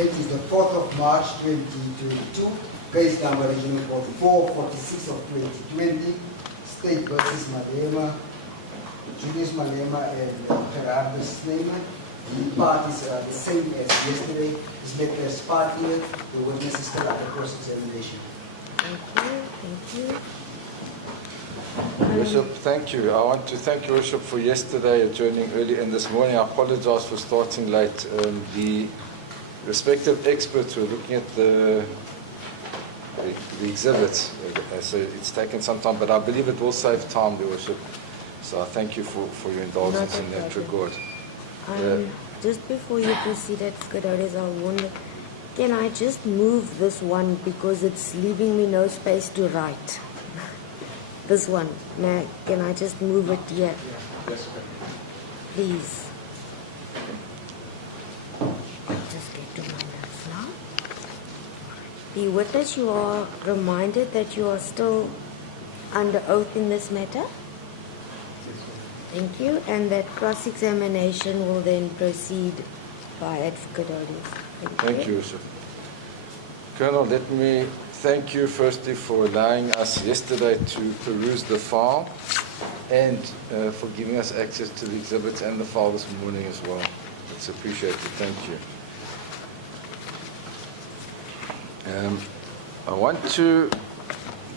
It is the 4th of March 2022, case number regional code 446 of 2020, State versus Malema, Julius Malema and Gerardo Snyman. The parties are the same as yesterday. This matter is part here. The witness is still under cross-examination. Thank you. Bishop, thank you. I want to thank you, Bishop, for yesterday adjourning early and this morning. I apologize for starting late. The respective experts were looking at the exhibits, so it's taken some time, but I believe it will save time, Your Worship. So I thank you for your indulgence in that regard. Just before you proceed, I wonder, can I just move this one because it's leaving me no space to write? This one. Now, can I just move it here? Yes, Please. Just get to my notes now. The witness, you are reminded that you are still under oath in this matter? Thank you. And that cross-examination will then proceed by Advocate Odious. Thank you, Bishop. Colonel, let me thank you firstly for allowing us yesterday to peruse the file and for giving us access to the exhibits and the file this morning as well. It's appreciated. Thank you. I want to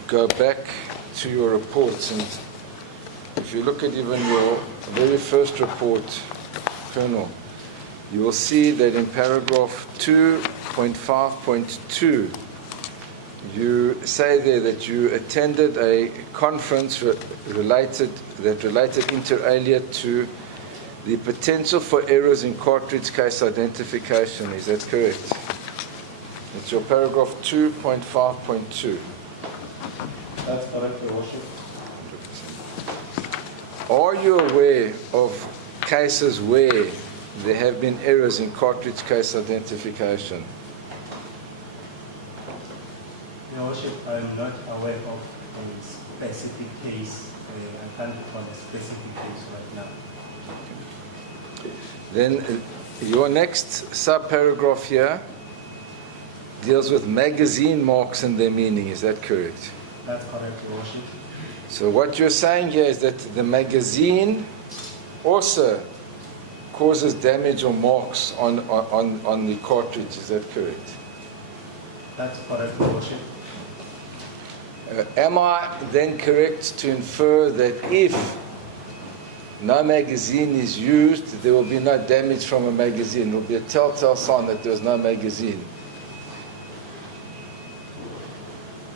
go back to your reports, and if you look at even your very first report, Colonel, you will see that in paragraph 2.5.2, you say there that you attended a conference related inter alia to the potential for errors in cartridge case identification. Is that correct? It's your paragraph 2.5.2. That's correct, Your Worship. Are you aware of cases where there have been errors in cartridge case identification? Your Worship, I am not aware of a specific case. I can't recall a specific case right now. Then your next subparagraph here deals with magazine marks and their meaning. Is that correct? That's correct, Your Worship. So what you're saying here is that the magazine also causes damage or marks on the cartridge. Is that correct? That's correct, Your Worship. Am I then correct to infer that if no magazine is used, there will be no damage from a magazine? It will be a telltale sign that there's no magazine.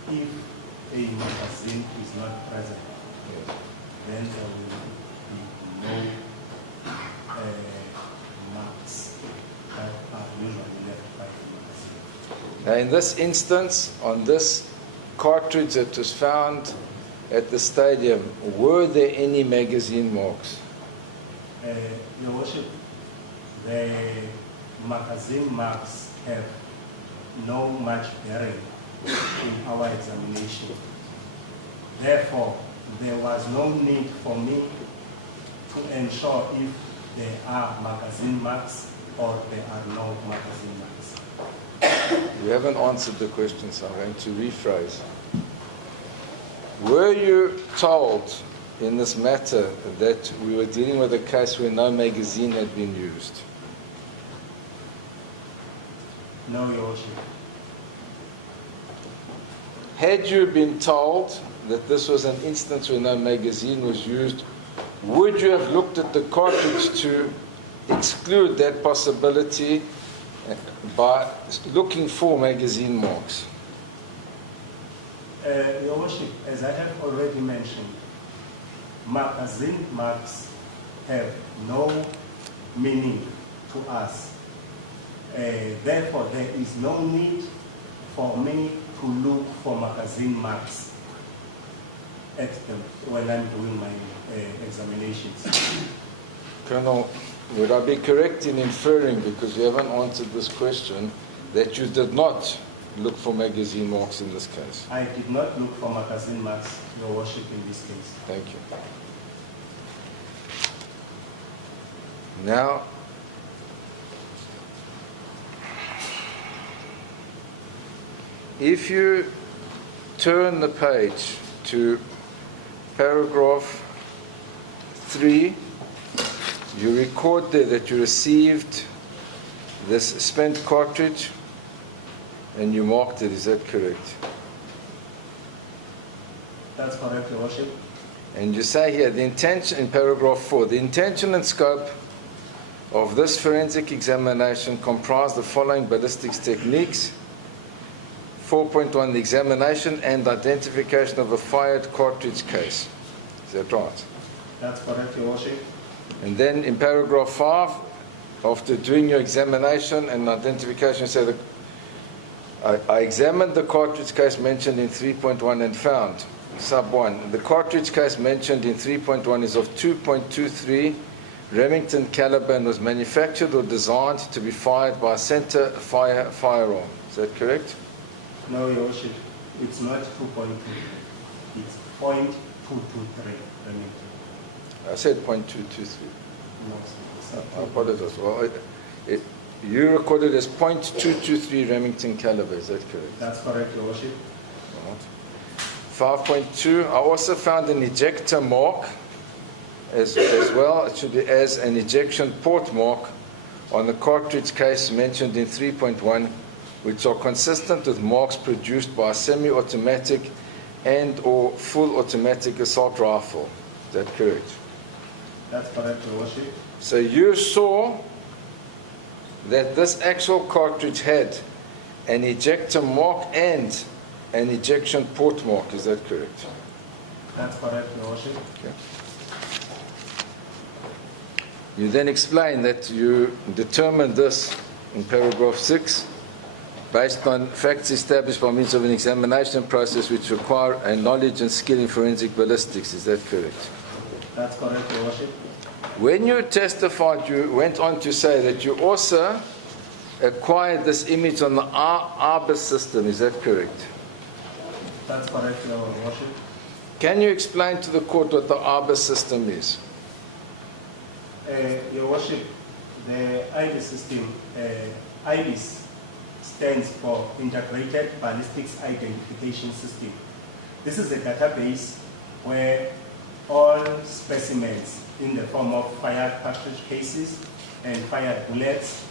If a magazine is not present, then there will be no marks that are usually left by the magazine. Now in this instance, on this cartridge that was found at the stadium, were there any magazine marks? Your Worship, the magazine marks have no much bearing in our examination. Therefore, there was no need for me to ensure if there are magazine marks or there are no magazine marks. You haven't answered the question, so I'm going to rephrase. Were you told in this matter that we were dealing with a case where no magazine had been used? No, Your Worship. Had you been told that this was an instance where no magazine was used, would you have looked at the cartridge to exclude that possibility by looking for magazine marks? Your Worship, as I have already mentioned, magazine marks have no meaning to us. Therefore, there is no need for me to look for magazine marks at them when I'm doing my examinations. Colonel, would I be correct in inferring, because you haven't answered this question, that you did not look for magazine marks in this case? I did not look for magazine marks, Your Worship, in this case. Thank you. Now, if you turn the page to paragraph 3, you record there that you received this spent cartridge and you marked it. Is that correct? That's correct, Your Worship. And you say here, the intention, in paragraph 4, the intention and scope of this forensic examination comprise the following ballistics techniques. 4.1, the examination and identification of a fired cartridge case. Is that right? That's correct, Your Worship. And then in paragraph 5, after doing your examination and identification, you say that I examined the cartridge case mentioned in 3.1 and found, sub 1, the cartridge case mentioned in 3.1 is of 2.23 Remington caliber and was manufactured or designed to be fired by a center fire firearm. Is that correct? No, Your Worship. It's not 2.2. It's 0.223 Remington. I said 0.223. No, sir. I apologize. Well, you recorded as 0.223 Remington caliber. Is that correct? That's correct, Your Worship. Right. 5.2, I also found an ejector mark as well. It should be as an ejection port mark on the cartridge case mentioned in 3.1, which are consistent with marks produced by a semi-automatic and or full automatic assault rifle. Is that correct? That's correct, Your Worship. So you saw that this actual cartridge had an ejector mark and an ejection port mark. Is that correct? That's correct, Your Worship. Okay. You then explain that you determined this in paragraph 6 based on facts established by means of an examination process which require a knowledge and skill in forensic ballistics. Is that correct? That's correct, Your Worship. When you testified, you went on to say that you also acquired this image on the ARBIS system. Is that correct? That's correct, Your Worship. Can you explain to the court what the ARBIS system is? Your Worship, the IBIS system, IBIS stands for Integrated Ballistics Identification System. This is a database where all specimens in the form of fired cartridge cases and fired bullets,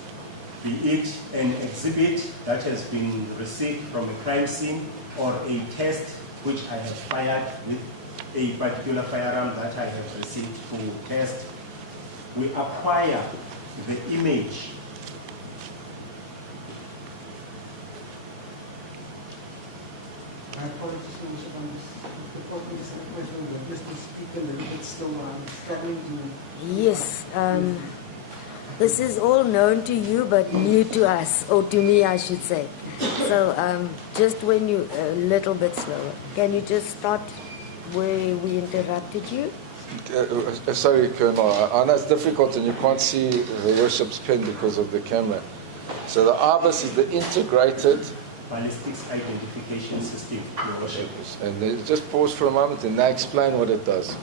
be it an exhibit that has been received from a crime scene or a test which I have fired with a particular firearm that I have received to test, we acquire the image My apologies, Mr. The problem is that Mr. Speaker, a little bit slow. I'm struggling to... Yes, this is all known to you but new to us, or to me I should say. So just when you, a little bit slower. Can you just start where we interrupted you? Sorry, Colonel. I know it's difficult and you can't see the worship's pen because of the camera. So the ARBIS is the Integrated Ballistics Identification System, Your Worship. And then just pause for a moment and now explain what it does.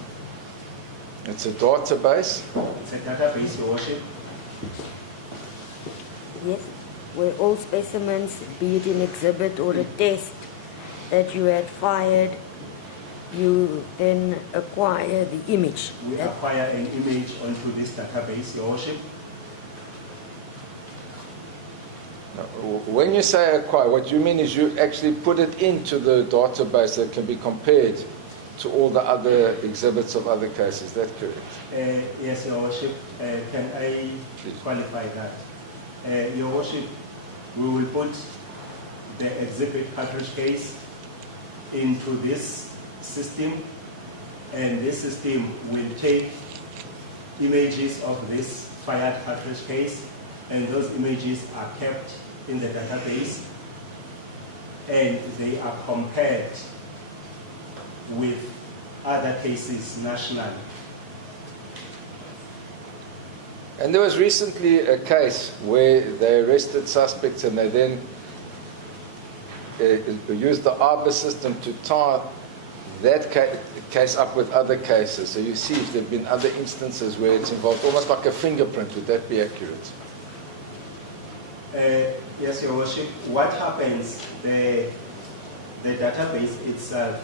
It's a database. It's a database, Your Worship. Yes, where all specimens, be it an exhibit or a test that you had fired, you then acquire the image. We acquire an image onto this database, Your Worship. When you say acquire, what you mean is you actually put it into the database that can be compared to all the other exhibits of other cases. Is that correct? Yes, Your Worship. Can I qualify that? Your Worship, we will put the exhibit cartridge case into this system, and this system will take images of this fired cartridge case, and those images are kept in the database, and they are compared with other cases nationally. And there was recently a case where they arrested suspects and they then used the ARBIS system to tie that case up with other cases. So you see if there have been other instances where it's involved, almost like a fingerprint. Would that be accurate? Yes, Your Worship. What happens, the the database itself,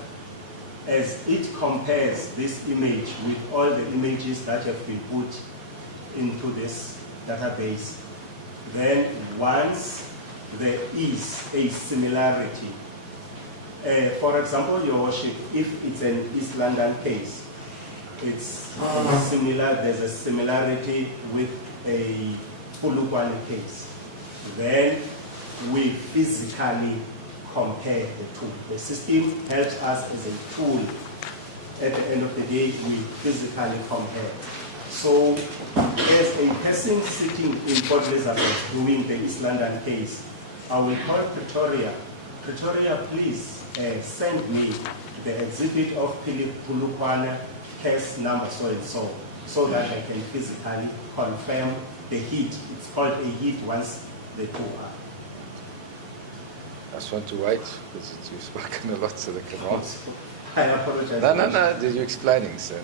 as it compares this image with all the images that have been put into this database, then once there is a similarity, for example, Your Worship, if it's an East London case, it's similar, there's a similarity with a Polokwane case, then we physically compare the two. The system helps us as a tool. At the end of the day, we physically compare. So, as a person sitting in Port Elizabeth doing the East London case, I will call Pretoria. Pretoria, please send me the exhibit of Polokwane case number so and so that I can physically confirm the hit. It's called a hit once the two are. I just want to wait because you've spoken a lot, so they can answer. I apologize. No, you're explaining, sir.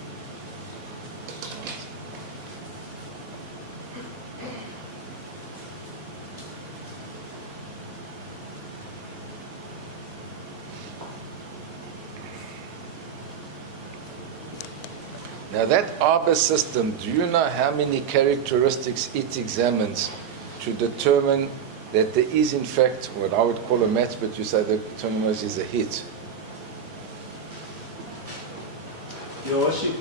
Now that Arbor system, do you know how many characteristics it examines to determine that there is in fact what I would call a match, but you say the terminology is a hit? Your Worship,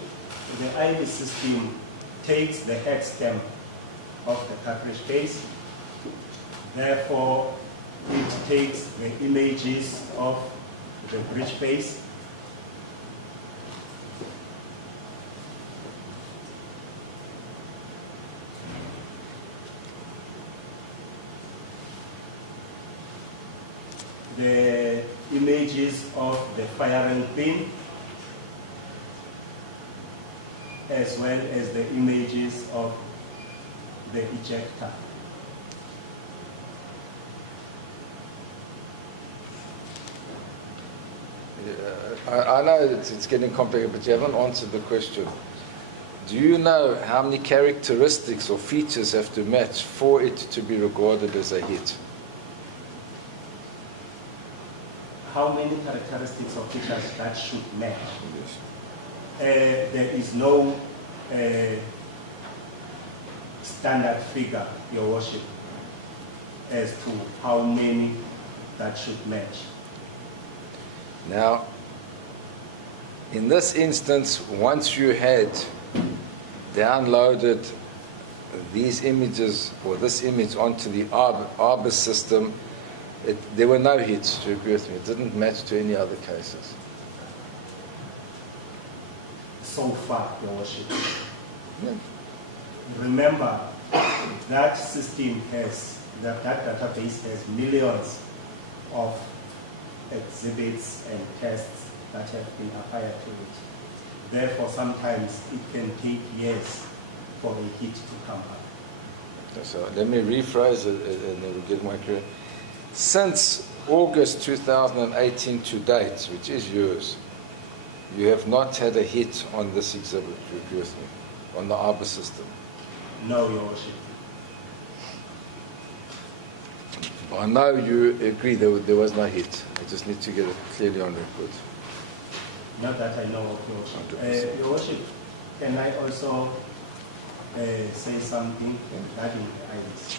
the IB system takes the head stamp of the cartridge case. Therefore, it takes the images of the bridge face. The images of the firing pin, as well as the images of the ejector. I know it's getting complicated, but you haven't answered the question. Do you know how many characteristics or features have to match for it to be regarded as a hit? How many characteristics or features that should match? There is no standard figure, Your Worship, as to how many that should match. Now, in this instance, once you had downloaded these images or this image onto the Arbor system, there were no hits, to agree with me. It didn't match to any other cases. So far, Your Worship. Yeah. Remember, that system has, that database has millions of exhibits and tests that have been applied to it. Therefore, sometimes it can take years for a hit to come up. So let me rephrase it and then we'll get my clear. Since August 2018 to date, which is yours, you have not had a hit on this exhibit, you agree with me, on the Arbor system? No, Your Worship. I know you agree there was no hit. I just need to get it clearly on record. Not that I know of, Your Worship. Your Worship, can I also say something regarding IRIS?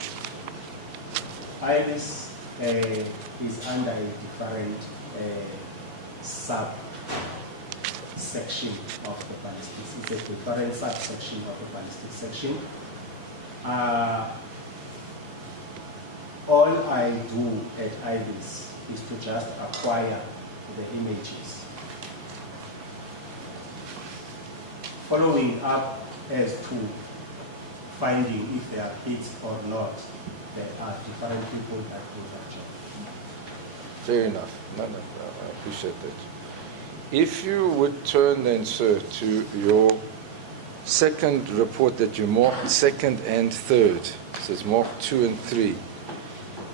IRIS is under a different subsection of the ballistics. It's a different subsection of the ballistics section. All I do at IRIS is to just acquire the images. Following up as to finding if they are hits or not, there are different people that do that job. Fair enough. No, I appreciate that. If you would turn then, sir, to your second report that you marked second and third. It says mark 2 and 3.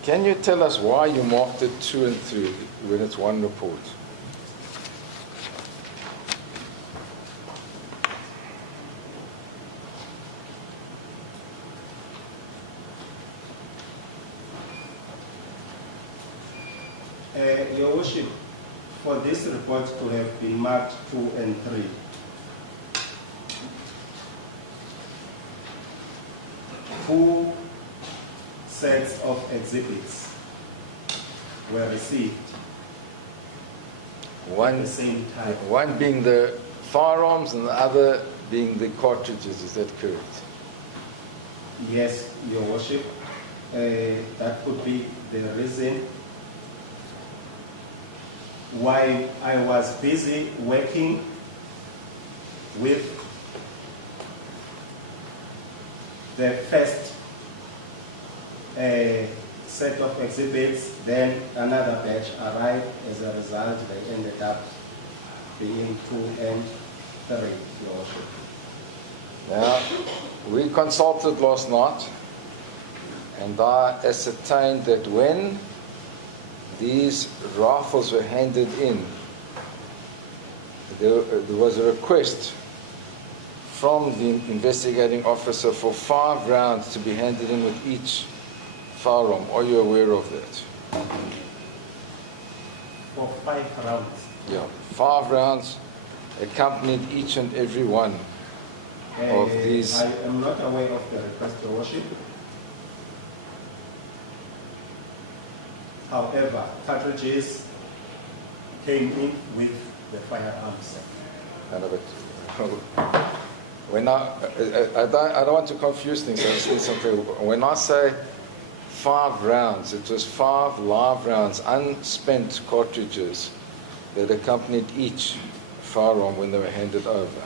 Can you tell us why you marked it 2 and 3 when it's one report? Your Worship, for this report to have been marked 2 and 3. Two sets of exhibits were received at the same time. One being the firearms and the other being the cartridges, is that correct? Yes, Your Worship. That could be the reason why I was busy working with the first set of exhibits, then another batch arrived. As a result, they ended up being 2 and 3, Your Worship. Now, we consulted last night, and I ascertained that when these rifles were handed in, there was a request from the investigating officer for 5 rounds to be handed in with each firearm. Are you aware of that? For 5 rounds. Yeah, 5 rounds accompanied each and every one of these. I am not aware of the request, Your Worship. However, cartridges came in with the firearms. Kind of it. When I don't want to confuse things. I just need something. When I say 5 rounds, it was 5 live rounds, unspent cartridges that accompanied each firearm when they were handed over.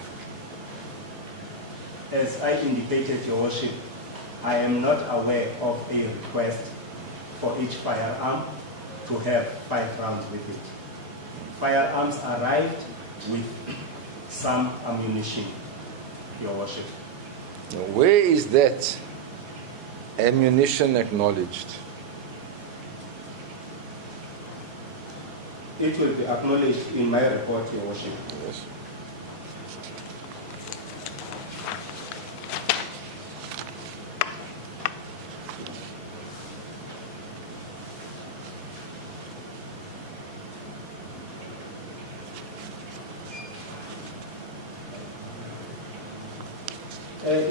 As I indicated, Your Worship, I am not aware of a request for each firearm to have 5 rounds with it. Firearms arrived with some ammunition, Your Worship. Now, where is that ammunition acknowledged? It will be acknowledged in my report, Your Worship. Yes.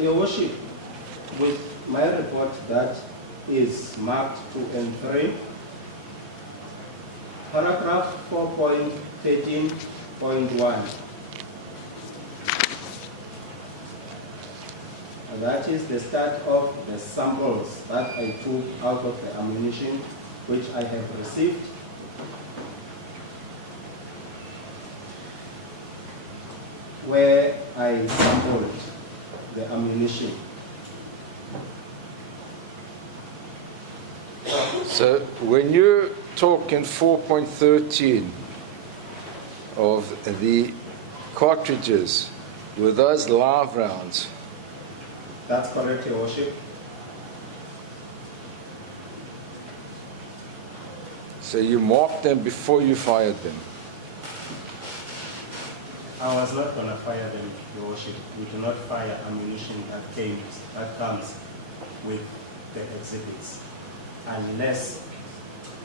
Your Worship, with my report that is marked 2 and 3, paragraph 4.13.1, that is the start of the samples that I took out of the ammunition which I have received. Where I sampled the ammunition. So when you talk in 4.13 of the cartridges, were those live rounds? That's correct, Your Worship. So you marked them before you fired them? I was not going to fire them, Your Worship. We do not fire ammunition that comes with the exhibits unless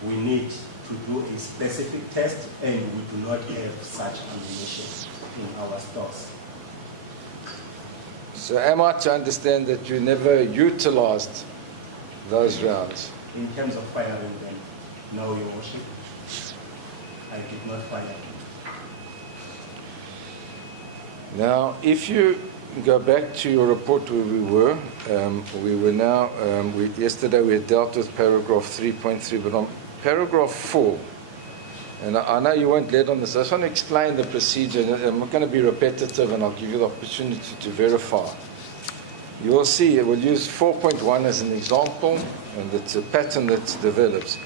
we need to do a specific test and we do not have such ammunition in our stores. So am I to understand that you never utilized those rounds? In terms of firing them, no, Your Worship. I did not fire them. Now, if you go back to your report where we were now, yesterday we had dealt with paragraph 3.3, but on paragraph 4, and I know you weren't led on this, I just want to explain the procedure. I'm not going to be repetitive and I'll give you the opportunity to verify. You will see, we'll use 4.1 as an example, and it's a pattern that develops.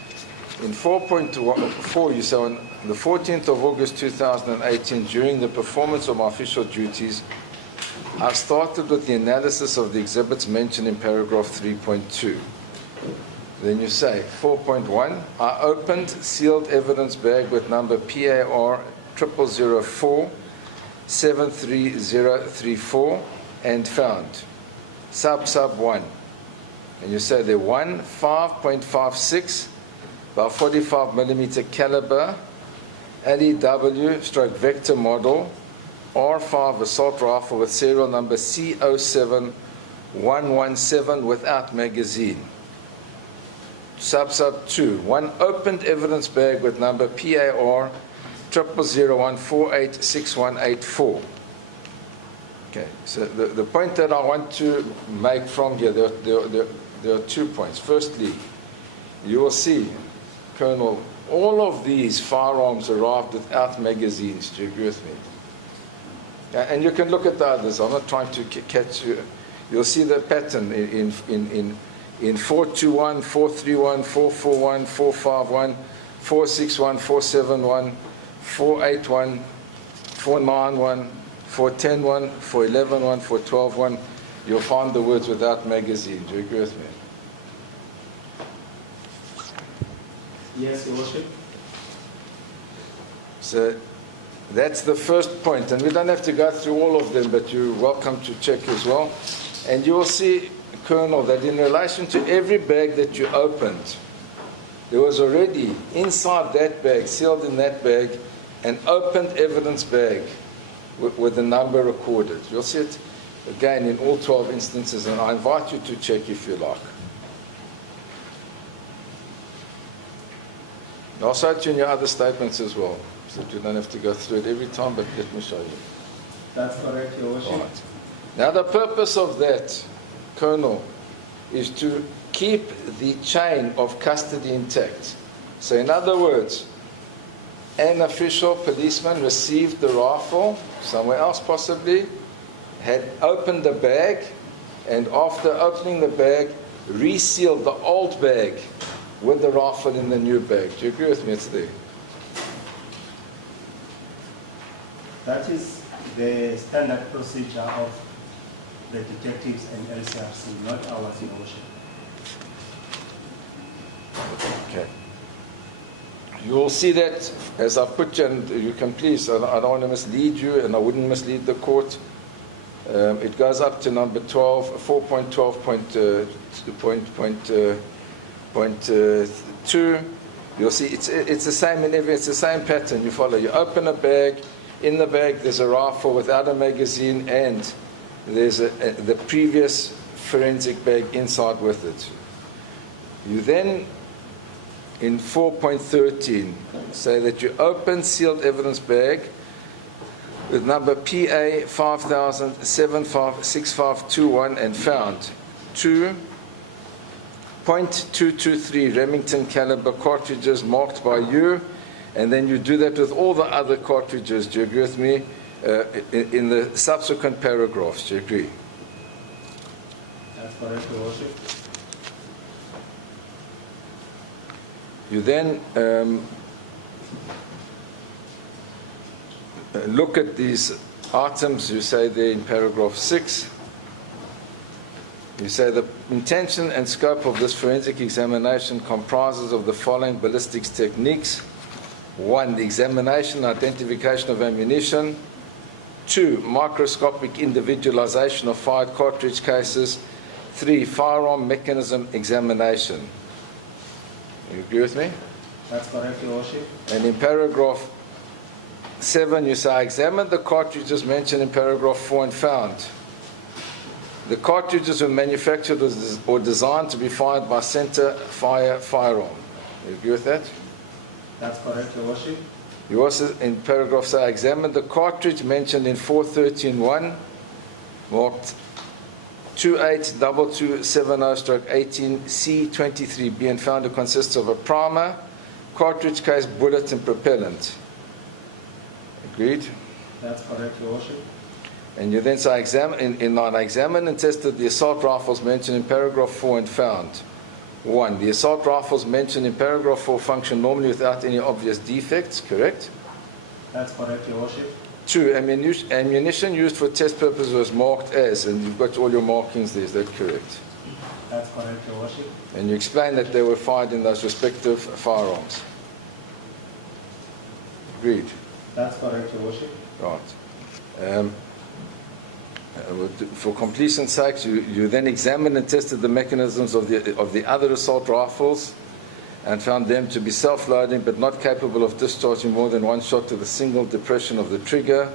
In 4.4, you say, on the 14th of August 2018, during the performance of my official duties, I started with the analysis of the exhibits mentioned in paragraph 3.2. Then you say, 4.1, I opened sealed evidence bag with number PAR 0004 73034 and found sub 1. And you say the 5.56 by 45 millimeter caliber LEW/Vector model R5 assault rifle with serial number C07117 without magazine. Sub 2, one opened evidence bag with number PAR 0001486184. Okay, so the point that I want to make from here, there are 2 points. Firstly, you will see, Colonel, all of these firearms arrived without magazines. Do you agree with me? And you can look at the others. I'm not trying to catch you. You'll see the pattern in 421, 431, 441, 451, 461, 471, 481, 491, 410, 411, 412. You'll find the words without magazine. Do you agree with me? Yes, Your Worship. So that's the first point, and we don't have to go through all of them, but you're welcome to check as well. And you will see, Colonel, that in relation to every bag that you opened, there was already inside that bag, sealed in that bag, an opened evidence bag with the number recorded. You'll see it again in all 12 instances, and I invite you to check if you like. I'll show it to you in your other statements as well, so that you don't have to go through it every time, but let me show you. That's correct, Your Worship. Right. Now the purpose of that, Colonel, is to keep the chain of custody intact. So in other words, an official policeman received the rifle, somewhere else possibly, had opened the bag, and after opening the bag, resealed the old bag with the rifle in the new bag. Do you agree with me? It's there. That is the standard procedure of the detectives and LCRC, not ours, Your Worship. Okay. You will see that as I put you, and you can please, I don't want to mislead you, and I wouldn't mislead the court. It goes up to number 12, 4.12.2. You'll see it's the same in every, it's the same pattern you follow. You open a bag, in the bag there's a rifle without a magazine, and there's the previous forensic bag inside with it. You then, in 4.13, say that you open sealed evidence bag with number PA 5000756521 and found 2.223 Remington caliber cartridges marked by you, and then you do that with all the other cartridges. Do you agree with me? In the subsequent paragraphs, do you agree? That's correct, Your Worship. You then look at these items. You say there in paragraph 6, you say the intention and scope of this forensic examination comprises of the following ballistics techniques. 1, the examination and identification of ammunition. 2, microscopic individualization of fired cartridge cases. 3, firearm mechanism examination. You agree with me? That's correct, Your Worship. And in paragraph 7, you say, I examined the cartridges mentioned in paragraph 4 and found the cartridges were manufactured or designed to be fired by center fire firearm. You agree with that? That's correct, Your Worship. You also, in paragraph 6, I examined the cartridge mentioned in 413.1, marked 282270/18C23B, and found it consists of a primer, cartridge case, bullet, and propellant. Agreed? That's correct, Your Worship. And you then say, I examined and tested the assault rifles mentioned in paragraph 4 and found 1, the assault rifles mentioned in paragraph 4 function normally without any obvious defects, correct? That's correct, Your Worship. 2, ammunition used for test purposes was marked as, and you've got all your markings there, is that correct? That's correct, Your Worship. And you explained that they were fired in those respective firearms. Agreed? That's correct, Your Worship. Right. For completion's sake, you then examined and tested the mechanisms of the other assault rifles and found them to be self-loading but not capable of discharging more than one shot to the single depression of the trigger.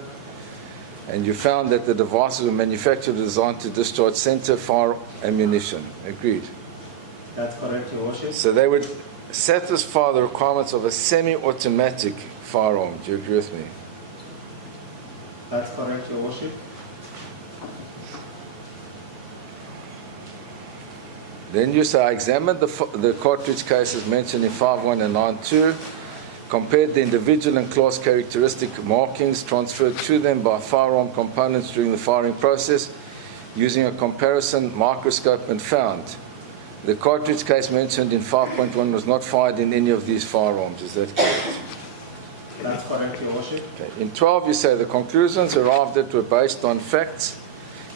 And you found that the devices were manufactured and designed to discharge center-fire ammunition. Agreed? That's correct, Your Worship. So they would satisfy the requirements of a semi-automatic firearm. Do you agree with me? That's correct, Your Worship. Then you say, I examined the cartridge cases mentioned in 5.1 and 9.2, compared the individual and class characteristic markings transferred to them by firearm components during the firing process using a comparison microscope, and found the cartridge case mentioned in 5.1 was not fired in any of these firearms. Is that correct? That's correct, Your Worship. Okay. In 12, you say the conclusions arrived at were based on facts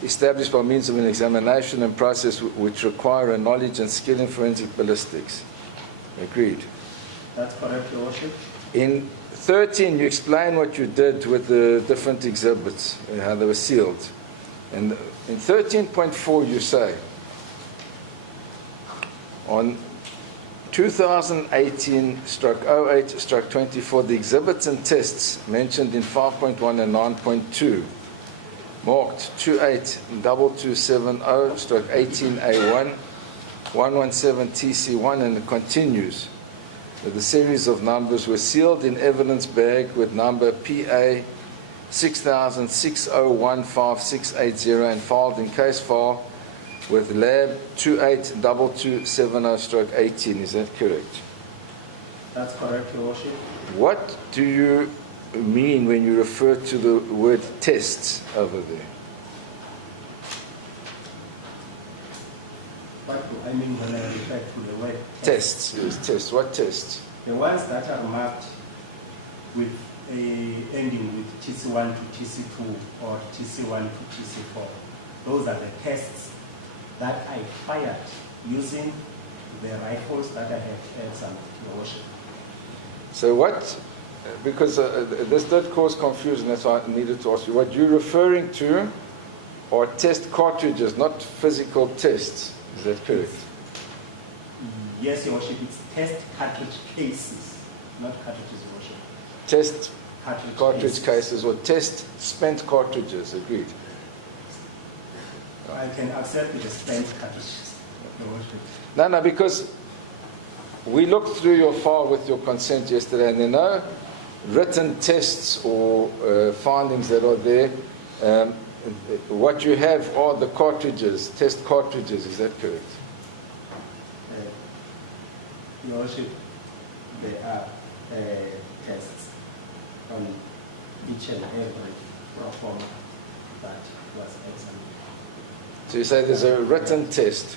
established by means of an examination and process which require a knowledge and skill in forensic ballistics. Agreed? That's correct, Your Worship. In 13, you explain what you did with the different exhibits, how they were sealed. And in 13.4, you say, on 2018/08/24, the exhibits and tests mentioned in 5.1 and 9.2 marked 282270/18A1, 117 TC1, and it continues. The series of numbers were sealed in evidence bag with number PA 60601560 and filed in case file with lab 282270/18. Is that correct? That's correct, Your Worship. What do you mean when you refer to the word tests over there? What do I mean when I refer to the word Tests. Yes, tests. What tests? The ones that are marked with a ending with TC1 to TC2 or TC1 to TC4. Those are the tests that I fired using the rifles that I have examined, Your Worship. So what, because this did cause confusion, that's why I needed to ask you, what you're referring to are test cartridges, not physical tests. Is that correct? Yes, Your Worship, it's test cartridge cases, not cartridges, Your Worship. Test cartridge cases. cases or test spent cartridges, agreed. I can accept the spent cartridges, Your Worship. No, because we looked through your file with your consent yesterday, and there are no written tests or findings that are there. What you have are the cartridges, test cartridges. Is that correct? Your Worship, there are tests on each and every proforma that was examined. So you say there's a written test.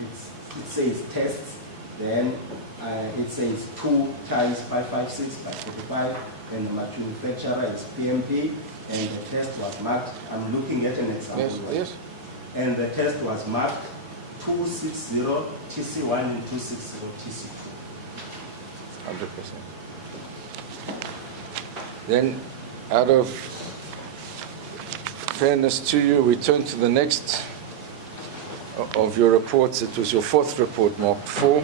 It says tests, then it says 2 times 556 by 45, and the manufacturer is PMP, and the test was marked. I'm looking at an example. Yes, yes. And the test was marked 260 TC1 and 260 TC2. 100%. Then, out of fairness to you, we turn to the next of your reports. It was your fourth report, marked 4.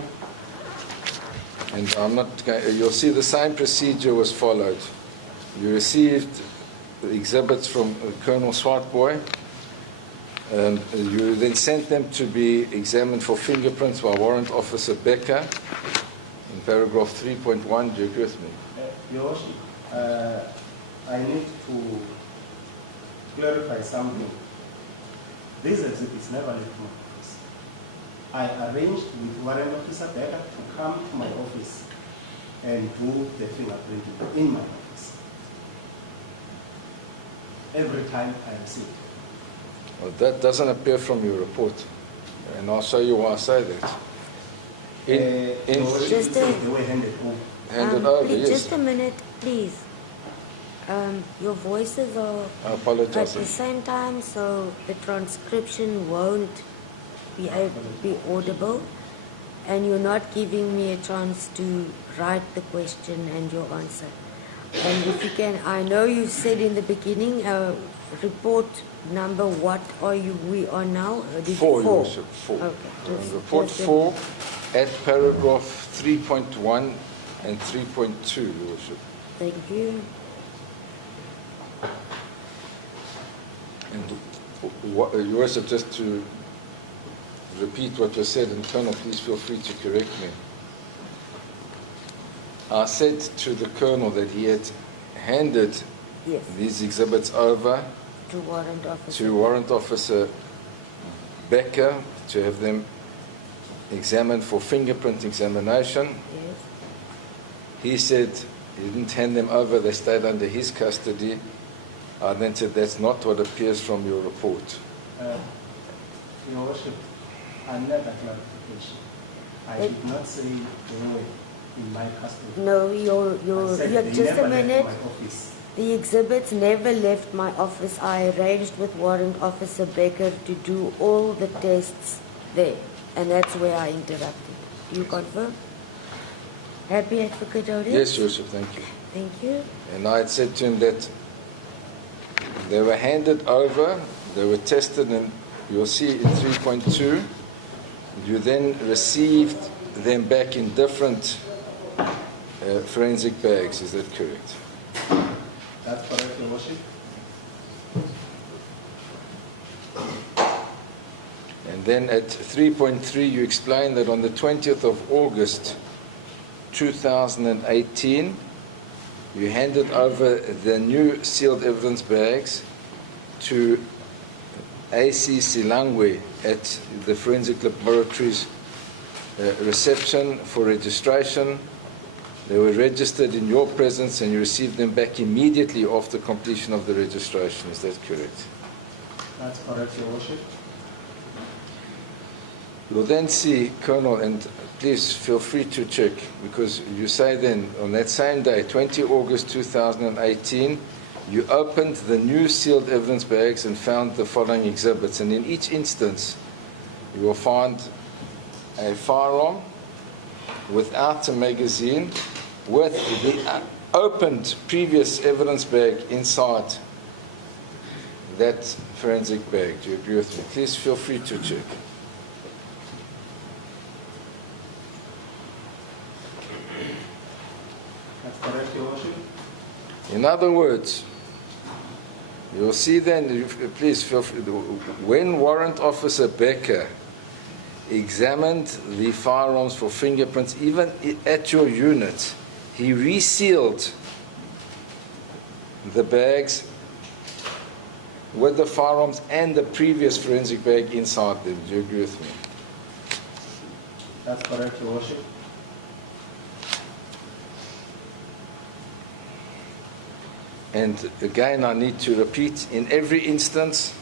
And I'm not going, you'll see the same procedure was followed. You received the exhibits from Colonel Swartboy. You then sent them to be examined for fingerprints by Warrant Officer Becker in paragraph 3.1. Do you agree with me? Your Worship, I need to clarify something. This exhibit never left my office. I arranged with Warrant Officer Becker to come to my office and do the fingerprinting in my office. Every time I receive. Well, that doesn't appear from your report. And I'll show you why I say that. Just they were handed over. Handed over, please, yes. just a minute, please. Your voices are I apologize. at the same time, so the transcription won't be audible, and you're not giving me a chance to write the question and your answer. And if you can, I know you said in the beginning, report number, what are we on now? 4, Your Worship, 4. Okay. Report just a 4. at paragraph 3.1 and 3.2, Your Worship. Thank you. And Your Worship, just to repeat what was said, and Colonel, please feel free to correct me. I said to the Colonel that he had handed Yes. these exhibits over To warrant officer. to Warrant Officer Becker to have them examined for fingerprint examination. Yes. He said he didn't hand them over, they stayed under his custody. I then said, that's not what appears from your report. Your Worship, another clarification. I did not say they were in my custody. No, I said they just never a left minute. my office. The exhibits never left my office. I arranged with Warrant Officer Becker to do all the tests there. And that's where I interrupted. Do you confirm? Happy, Advocate Otis? Yes, Your Worship, thank you. Thank you. And I had said to him that they were handed over, they were tested, and you'll see in 3.2, you then received them back in different forensic bags. Is that correct? That's correct, Your Worship. And then at 3.3, you explain that on the 20th of August 2018, you handed over the new sealed evidence bags to AC Silangwe at the Forensic Laboratories reception for registration. They were registered in your presence and you received them back immediately after completion of the registration. Is that correct? That's correct, Your Worship. You'll then see, Colonel, and please feel free to check, because you say then on that same day, 20 August 2018, you opened the new sealed evidence bags and found the following exhibits. And in each instance, you will find a firearm without a magazine with the opened previous evidence bag inside that forensic bag. Do you agree with me? Please feel free to check. That's correct, Your Worship. In other words, you'll see then, please feel free, when Warrant Officer Becker examined the firearms for fingerprints, even at your unit, he resealed the bags with the firearms and the previous forensic bag inside them. Do you agree with me? That's correct, Your Worship. And again, I need to repeat, in every instance,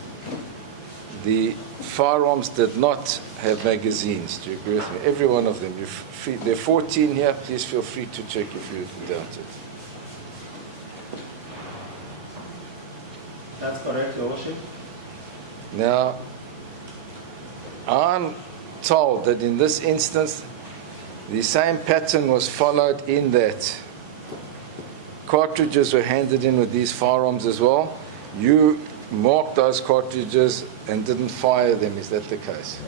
the firearms did not have magazines. Do you agree with me? Every one of them. There are 14 here. Please feel free to check if you doubt it. That's correct, Your Worship. Now, I'm told that in this instance, the same pattern was followed in that cartridges were handed in with these firearms as well. You marked those cartridges and didn't fire them. Is that the case?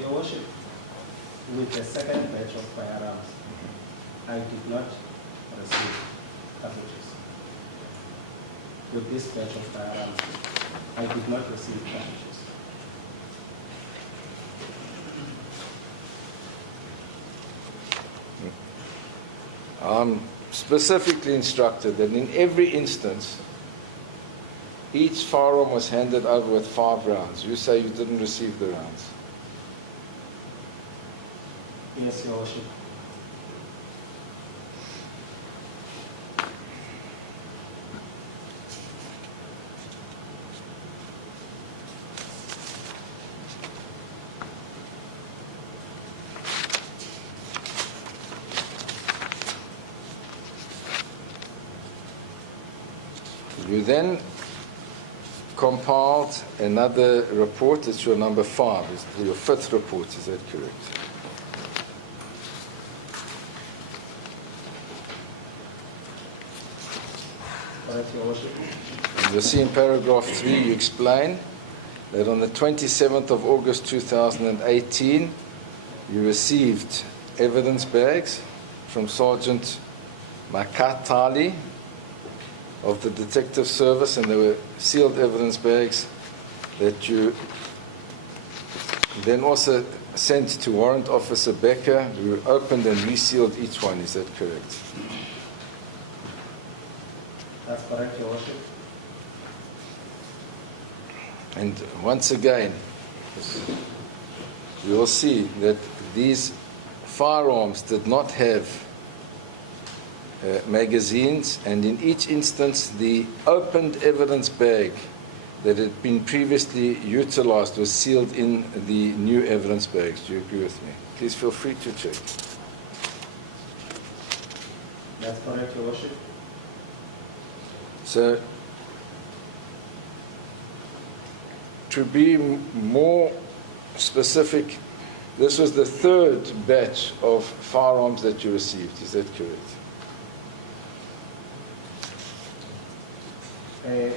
Your Worship, with the second batch of firearms, I did not receive cartridges. With this batch of firearms, I did not receive cartridges. I'm specifically instructed that in every instance, each firearm was handed over with 5 rounds. You say you didn't receive the rounds. Yes, Your Worship. You then compiled another report. It's your number 5. It's your 5th report. Is that correct? Correct, Your Worship. You'll see in paragraph 3, you explain that on the 27th of August 2018, you received evidence bags from Sergeant Makatali of the Detective Service, and they were sealed evidence bags that you then also sent to Warrant Officer Becker, who opened and resealed each one. Is that correct? That's correct, Your Worship. And once again, you will see that these firearms did not have magazines, and in each instance the opened evidence bag that had been previously utilized was sealed in the new evidence bags. Do you agree with me? Please feel free to check. That's correct, Your Worship. So, to be more specific, this was the third batch of firearms that you received. Is that correct?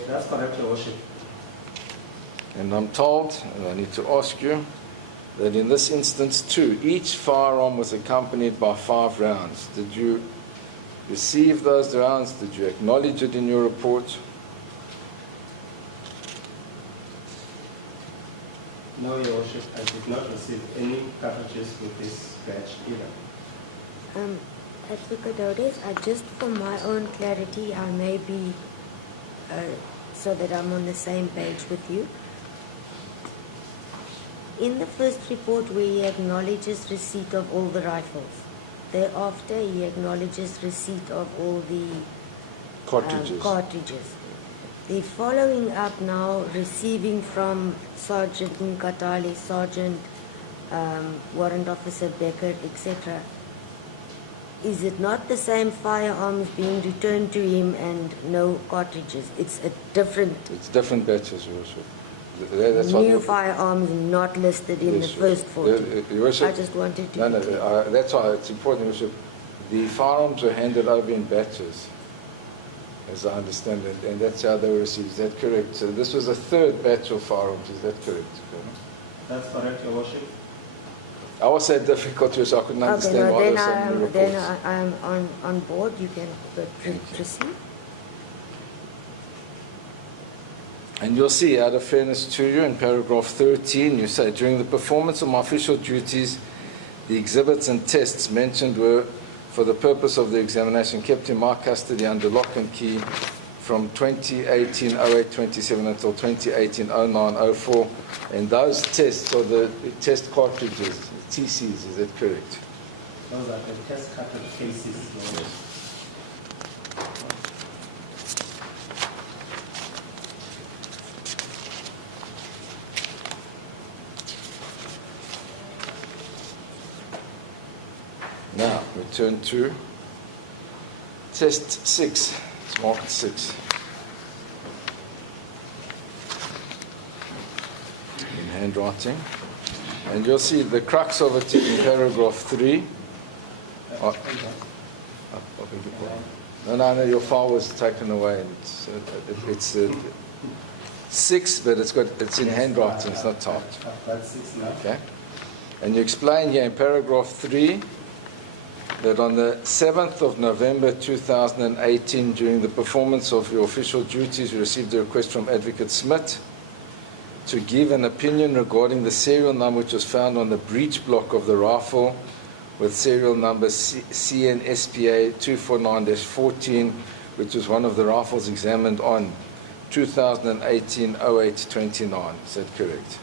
That's correct, Your Worship. And I'm told, and I need to ask you, that in this instance too, each firearm was accompanied by 5 rounds. Did you receive those rounds? Did you acknowledge it in your report? No, Your Worship, I did not receive any cartridges with this batch either. Advocate Odes, just for my own clarity, I may be, so that I'm on the same page with you. In the first report where he acknowledges receipt of all the rifles, thereafter he acknowledges receipt of all the cartridges. The following up now, receiving from Sergeant Nkatali, Sergeant Warrant Officer Becker, etc. Is it not the same firearms being returned to him and no cartridges? It's a different... It's different batches, Your Worship. That's new firearms not listed in the first 40. Your Worship, I just wanted to... No, that's why it's important, Your Worship. The firearms were handed over in batches, as I understand it, and that's how they were received. Is that correct? So this was a third batch of firearms. Is that correct? That's correct, Your Worship. I was so difficult, so I couldn't understand why there were so many reports. Then I'm on board. You can proceed. And you'll see, out of fairness to you, in paragraph 13, you say, during the performance of my official duties, the exhibits and tests mentioned were for the purpose of the examination kept in my custody under lock and key from 2018-08-27 until 2018-09-04. And those tests are the test cartridges, TCs, is that correct? Those are the test cartridge cases. Yes. Now, we turn to test 6. It's marked 6. In handwriting. And you'll see the crux of it in paragraph 3. No, your file was taken away. It's 6, but it's in handwriting, it's not typed. That's 6 now. Okay. And you explain here in paragraph 3 that on the 7th of November 2018, during the performance of your official duties, you received a request from Advocate Smith to give an opinion regarding the serial number which was found on the breech block of the rifle with serial number CNSPA 249-14, which was one of the rifles examined on 2018-08-29. Is that correct?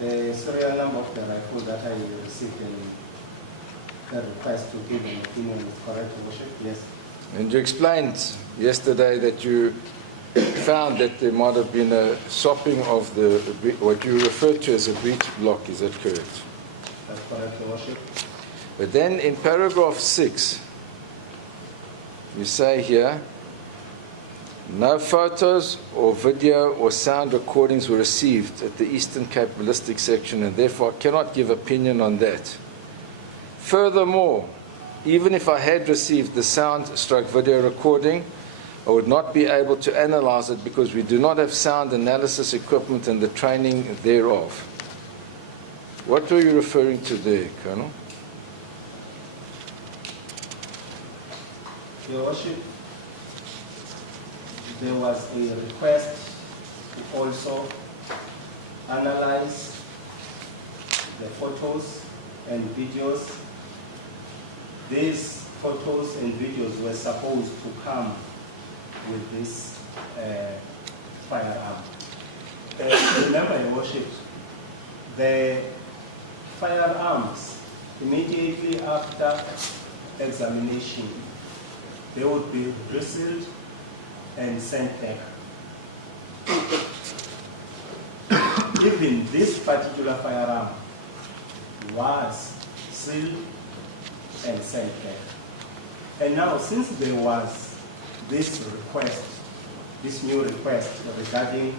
The serial number of the rifle that I received in the request to give an opinion is correct, Your Worship? Yes. And you explained yesterday that you found that there might have been a swapping of what you referred to as a breech block. Is that correct? That's correct, Your Worship. But then in paragraph 6, you say here, no photos or video or sound recordings were received at the Eastern Cape Ballistic Section, and therefore I cannot give opinion on that. Furthermore, even if I had received the sound/video recording I would not be able to analyze it because we do not have sound analysis equipment and the training thereof. What were you referring to there, Colonel? Your Worship, there was a request to also analyze the photos and videos. These photos and videos were supposed to come with this firearm. Remember, Your Worship, the firearms, immediately after examination, they would be bristled and sent back. Even this particular firearm was sealed and sent back. And now, since there was this request, this new request regarding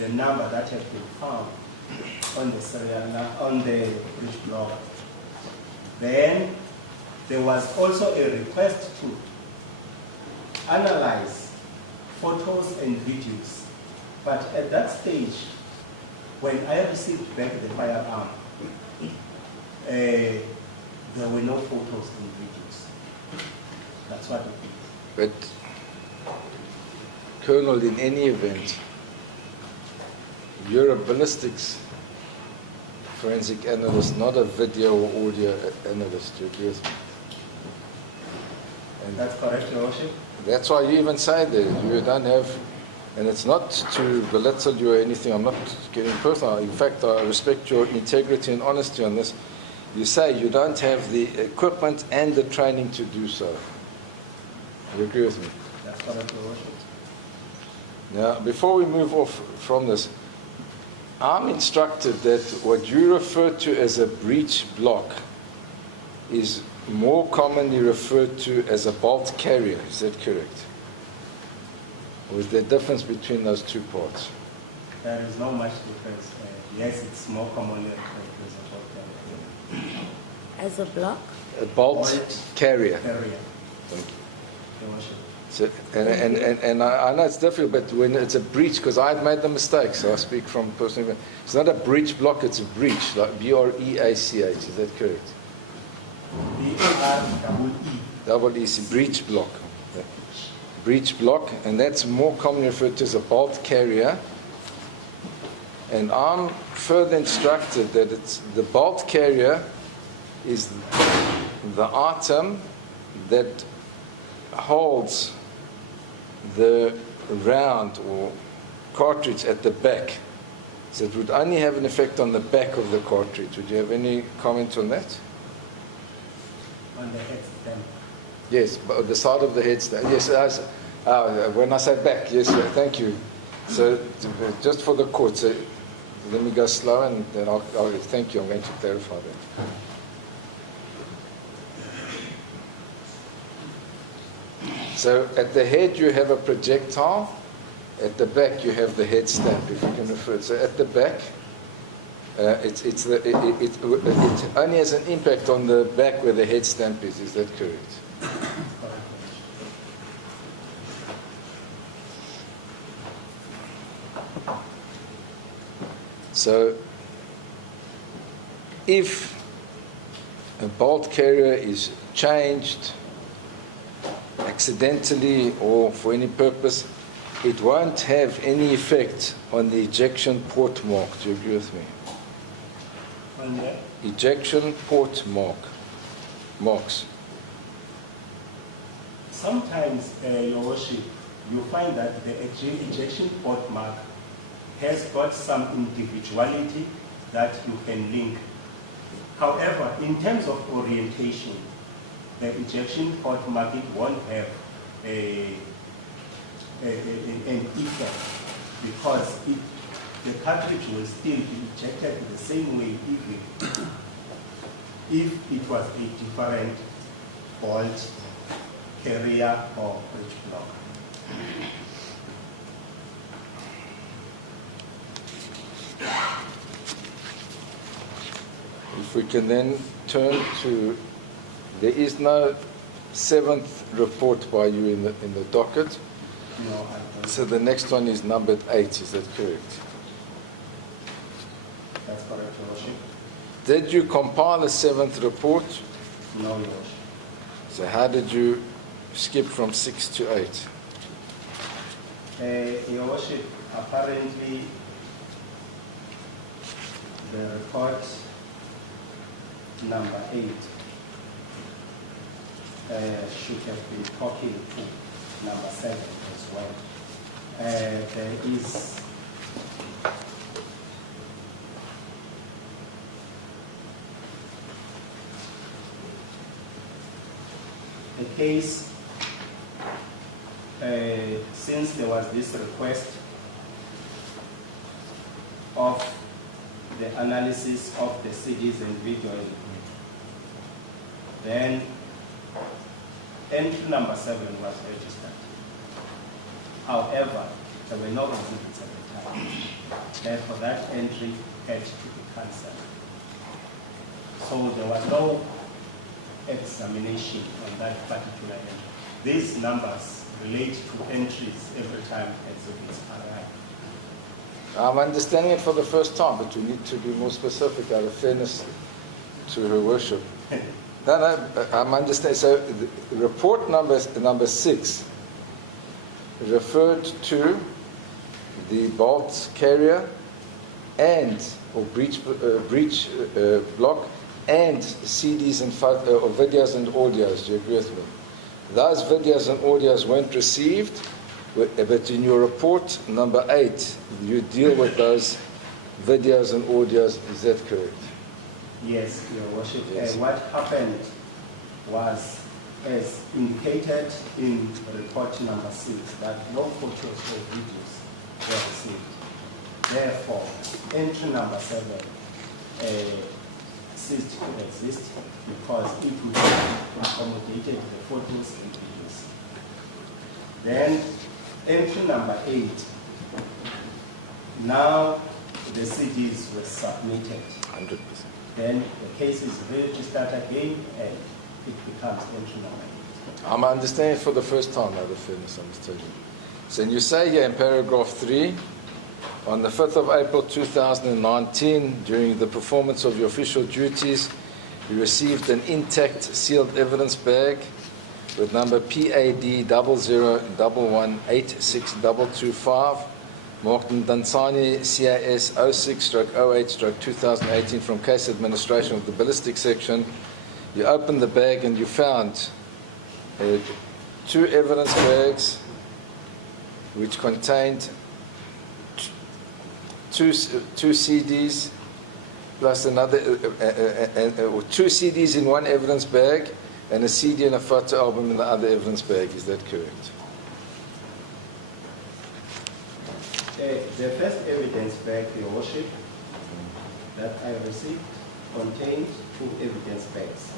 the number that had been found on the bridge block, then there was also a request to analyze photos and videos. But at that stage, when I received back the firearm, there were no photos and videos. That's what it is. But, Colonel, in any event, you're a ballistics forensic analyst, not a video or audio analyst. Do you agree with me? And that's correct, Your Worship. that's why you even say that you don't have, and it's not to belittle you or anything, I'm not getting personal. In fact, I respect your integrity and honesty on this. You say you don't have the equipment and the training to do so. You agree with me? That's correct, Your Worship. Now, before we move off from this, I'm instructed that what you refer to as a breech block is more commonly referred to as a bolt carrier. Is that correct? Or is there a difference between those two parts? There is not much difference. Yes, it's more commonly referred to as a bolt carrier. As a block? A bolt carrier. Carrier. Thank you. Your Worship. So, and I know it's difficult, but when it's a breach, because I've made the mistake, so I speak from personal. It's not a breach block; it's a breach, like B-R-E-A-C-H. Is that correct? B-R-E-E. Double E-C, breach block. Okay. Breach block, and that's more commonly referred to as a bolt carrier. And I'm further instructed that it's the bolt carrier is the item that holds the round or cartridge at the back. So it would only have an effect on the back of the cartridge. Would you have any comment on that? On the head stem. Yes, but the side of the head stand. Yes, when I say back, yes, thank you. So just for the court, so let me go slow and then I'll thank you. I'm going to clarify that. So at the head you have a projectile, at the back you have the head stamp, if you can refer. So at the back, it only has an impact on the back where the head stamp is. Is that correct? So if a bolt carrier is changed accidentally or for any purpose, it won't have any effect on the ejection port mark. Do you agree with me? On the Ejection port marks. Sometimes, Your Worship, you find that the ejection port mark has got some individuality that you can link. However, in terms of orientation, the ejection port mark, it won't have an effect because the cartridge will still be ejected the same way even if it was a different bolt carrier or breech block. If we can then turn to, there is no seventh report by you in the docket. No, I don't. So the next one is numbered 8, is that correct? That's correct, Your Worship. Did you compile a 7th report? No, Your Worship. So how did you skip from 6 to 8? Your Worship, apparently the report number 8 should have been talking to number 7 as well. There is a case, since there was this request of the analysis of the CDs individually, then entry number 7 was registered. However, there were no exhibits at the time. Therefore, that entry had to be cancelled. So there was no examination on that particular entry. These numbers relate to entries every time exhibits arrive. I'm understanding it for the first time, but we need to be more specific out of fairness to Her Worship. No, I'm understanding. So the report number 6 referred to the bolt carrier and or breach block and CDs and or videos and audios. Do you agree with me? Those videos and audios weren't received, but in your report number 8, you deal with those videos and audios. Is that correct? Yes, Your Worship. Yes. What happened was, as indicated in report number 6, that no photos or videos were received. Therefore, entry number 7 ceased to exist because it would have accommodated the photos and videos. Then, entry number 8, now the CDs were submitted. 100%. Then the case is registered again and it becomes entry number 8. I'm understanding for the first time out of fairness, I must tell you. So you say here in paragraph 3, on the 5th of April 2019, during the performance of your official duties, you received an intact sealed evidence bag with number PAD 0011862225, marked Dansani CIS 06/08/2018 from Case Administration of the Ballistic Section. You opened the bag and you found 2 evidence bags which contained 2 CDs plus another 2 CDs in one evidence bag and a CD and a photo album in the other evidence bag. Is that correct? The first evidence bag, Your Worship, that I received contained 2 evidence bags.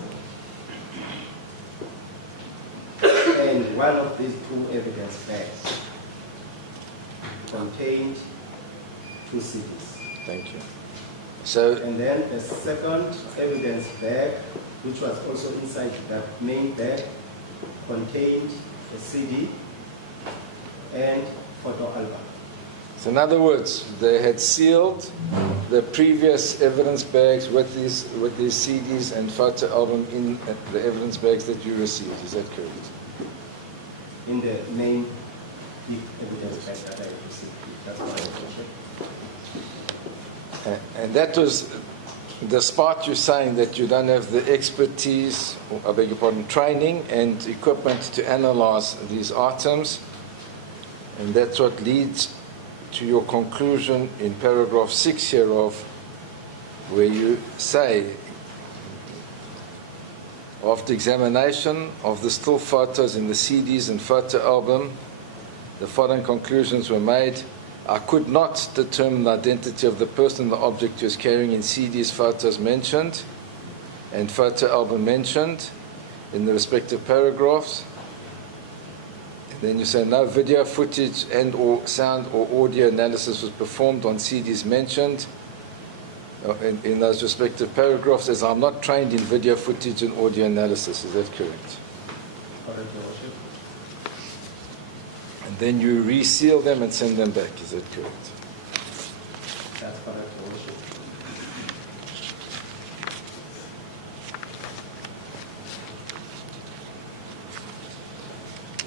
And one of these 2 evidence bags contained 2 CDs. Thank you. So, And then the second evidence bag, which was also inside that main bag, contained a CD and photo album. so in other words, they had sealed the previous evidence bags with these CDs and photo album in the evidence bags that you received. Is that correct? In the main evidence bag that I received. That's what I was. And that was despite you saying that you don't have the expertise, or, I beg your pardon, training and equipment to analyze these items. And that's what leads to your conclusion in paragraph 6 hereof, where you say, after examination of the still photos in the CDs and photo album, the following conclusions were made. I could not determine the identity of the person the object was carrying in CDs, photos mentioned, and photo album mentioned in the respective paragraphs. And then you say no video footage and or sound or audio analysis was performed on CDs mentioned in those respective paragraphs, as I'm not trained in video footage and audio analysis. Is that correct? Correct, Your Worship. And then you reseal them and send them back. Is that correct? That's correct, Your Worship.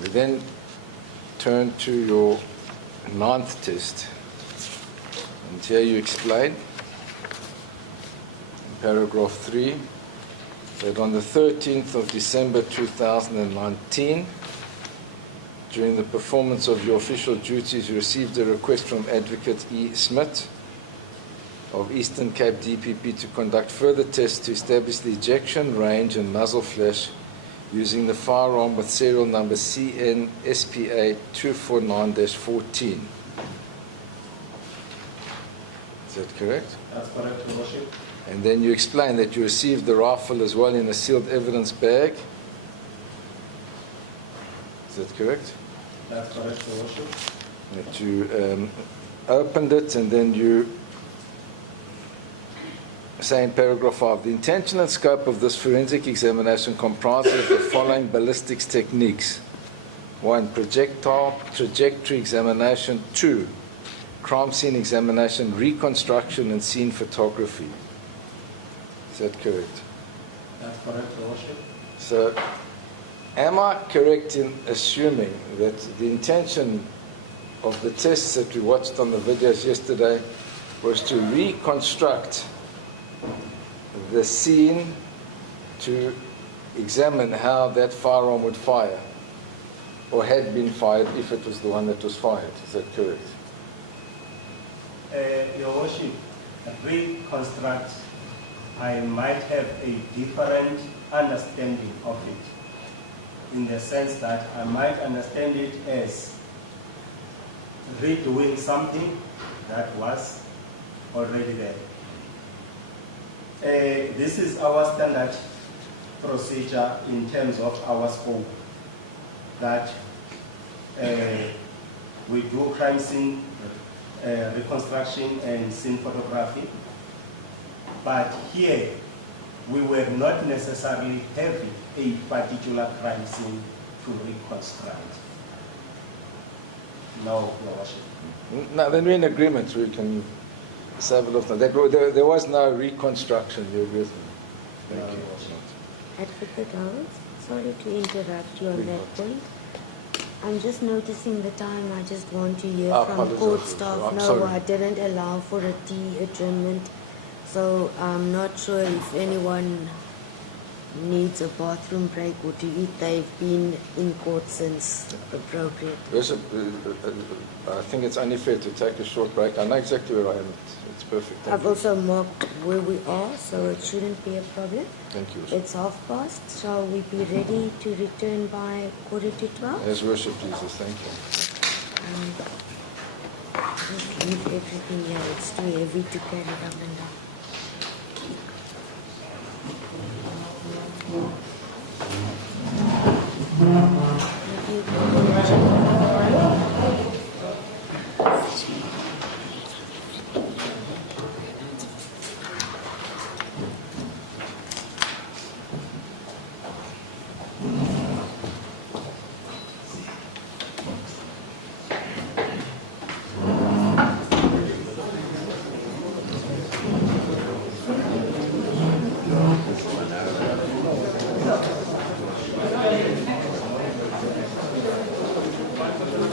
We then turn to your 9th test. And here you explain, in paragraph 3, that on the 13th of December 2019, during the performance of your official duties, you received a request from Advocate E. Smith of Eastern Cape DPP to conduct further tests to establish the ejection range and muzzle flash using the firearm with serial number CN-SPA 249-14. Is that correct? That's correct, Your Worship. And then you explain that you received the rifle as well in a sealed evidence bag. Is that correct? That's correct, Your Worship. That you opened it, and then you say in paragraph 5, the intention and scope of this forensic examination comprises the following ballistics techniques. 1. Projectile trajectory examination. 2. Crime scene examination, reconstruction, and scene photography. Is that correct? That's correct, Your Worship. So, am I correct in assuming that the intention of the tests that we watched on the videos yesterday was to reconstruct the scene to examine how that firearm would fire, or had been fired if it was the one that was fired? Is that correct? Your Worship, reconstruct, I might have a different understanding of it, in the sense that I might understand it as redoing something that was already there. This is our standard procedure in terms of our scope, that we do crime scene reconstruction and scene photography. But here, we were not necessarily having a particular crime scene to reconstruct. No, Your Worship. No, then we're in agreement. We can have a look. There was no reconstruction. You agree with me? Thank No, you. Your Worship. Advocate Howells, sorry to interrupt you on that point. I'm just noticing the time. I just want to hear I from apologize. court staff. I'm No, sorry. I didn't allow for a tea adjournment. So I'm not sure if anyone needs a bathroom break or to eat. They've been in court since appropriate. Bishop, I think it's only fair to take a short break. I know exactly where I am. It's perfect. Thank I've you. also marked where we are, so it shouldn't be a problem. Thank you, Bishop. It's 12:30. Shall we be ready to return by 11:45? As worship Jesus, thank you. Just leave everything here. It's too heavy to carry up and down.